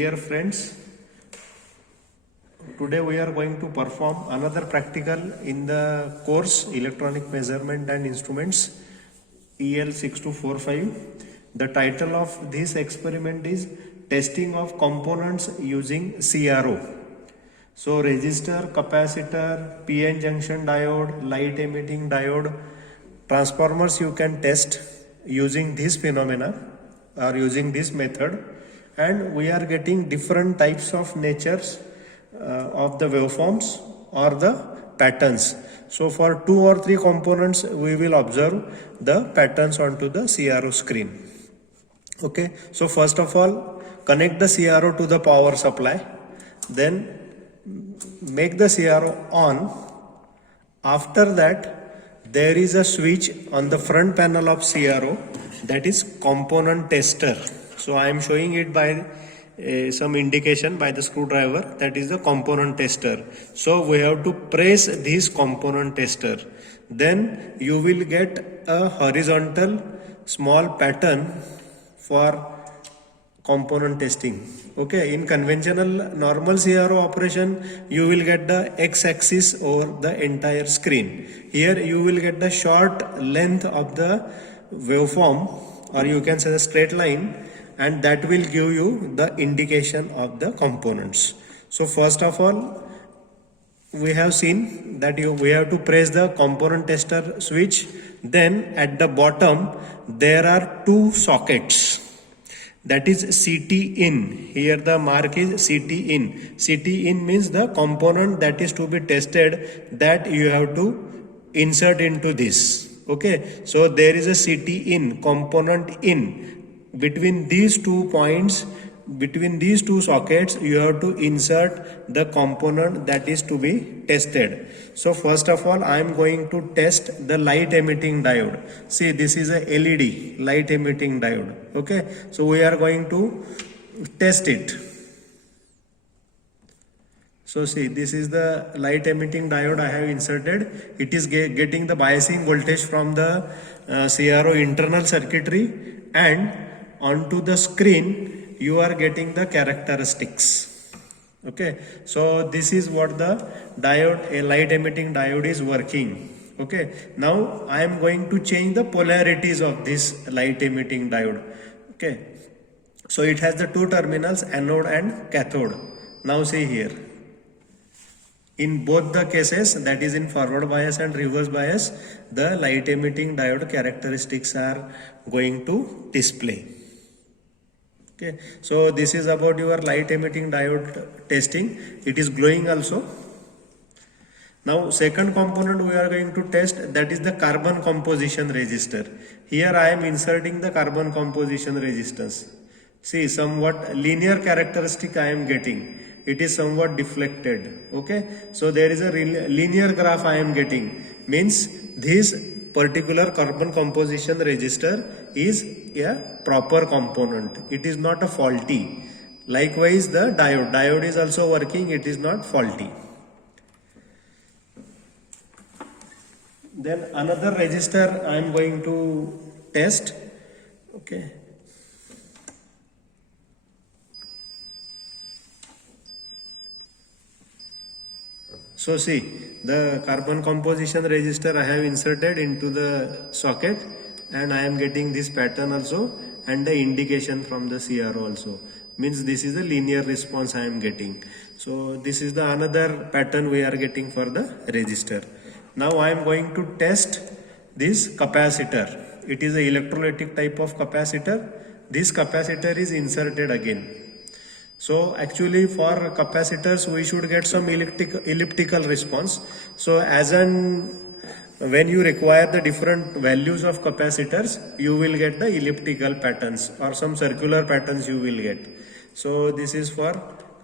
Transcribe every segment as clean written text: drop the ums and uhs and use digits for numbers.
Dear friends, today we are going to perform another practical in the course Electronic Measurement and Instruments EL 6245. The title of this experiment is Testing of Components Using CRO. So resistor, capacitor, PN junction diode, light emitting diode, transformers you can test using this phenomena or using this method, and we are getting different types of natures of the waveforms or the patterns. So for 2 or 3 components we will observe the patterns onto the CRO screen. Okay, so first of all connect the CRO to the power supply, then make the CRO on. After that there is a switch on the front panel of CRO, that is component tester. So I am showing it by some indication by the screwdriver, that is the component tester. So we have to press this component tester, then you will get a horizontal small pattern for component testing. Okay, in conventional normal CRO operation you will get the x-axis over the entire screen. Here you will get the short length of the waveform, or you can say the straight line, and that will give you the indication of the components. So first of all we have seen that we have to press the component tester switch. Then at the bottom there are 2 sockets, that is CT in. Here the mark is CT in. CT in means the component that is to be tested, that you have to insert into this. Okay, so there is a CT in, component in. Between these 2 points, between these 2 sockets, you have to insert the component that is to be tested. So first of all I am going to test the light emitting diode. See, this is a LED light emitting diode. Okay, so we are going to test it. So see, this is the light emitting diode I have inserted. It is getting the biasing voltage from the CRO internal circuitry, and onto the screen you are getting the characteristics. Okay, so this is what the diode, a light emitting diode, is working. Okay, now I am going to change the polarities of this light emitting diode. Okay, so it has the 2 terminals, anode and cathode. Now see here, in both the cases, that is in forward bias and reverse bias, the light emitting diode characteristics are going to display. Okay, so this is about your light emitting diode testing. It is glowing also. Now second component we are going to test, that is the carbon composition resistor. Here I am inserting the carbon composition resistance. See, somewhat linear characteristic I am getting. It is somewhat deflected. Okay, so there is a linear graph I am getting, means this particular carbon composition resistor is a proper component. It is not a faulty. Likewise the diode is also working, it is not faulty. Then another resistor I am going to test. Okay, so see, the carbon composition resistor I have inserted into the socket, and I am getting this pattern also, and the indication from the CRO also, means this is the linear response I am getting. So this is the another pattern we are getting for the resistor. Now I am going to test this capacitor. It is an electrolytic type of capacitor. This capacitor is inserted again. So actually for capacitors we should get some elliptical response. So when you require the different values of capacitors, you will get the elliptical patterns or some circular patterns you will get. So this is for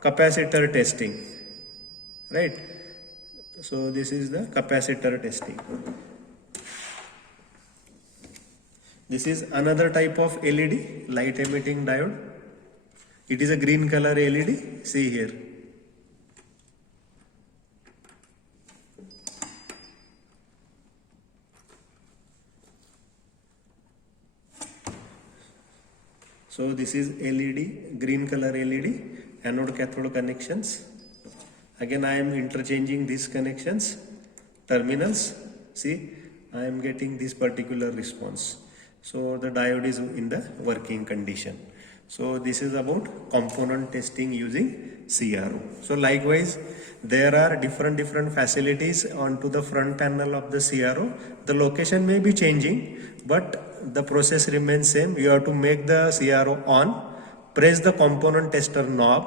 capacitor testing, right? So this is the capacitor testing. This is another type of LED, light emitting diode. It is a green color LED. See here. So this is LED, green color LED. anode cathode connections. Again I am interchanging these connections, terminals. See, I am getting this particular response. So the diode is in the working condition. So this is about component testing using CRO. So likewise, there are different facilities onto the front panel of the CRO. The location may be changing, but the process remains same. You have to make the CRO on, press the component tester knob,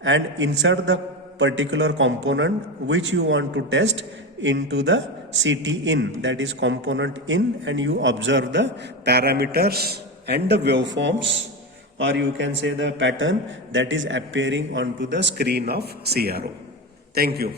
and insert the particular component which you want to test into the CT in, that is component in, and you observe the parameters and the waveforms, or you can say the pattern that is appearing onto the screen of CRO. Thank you.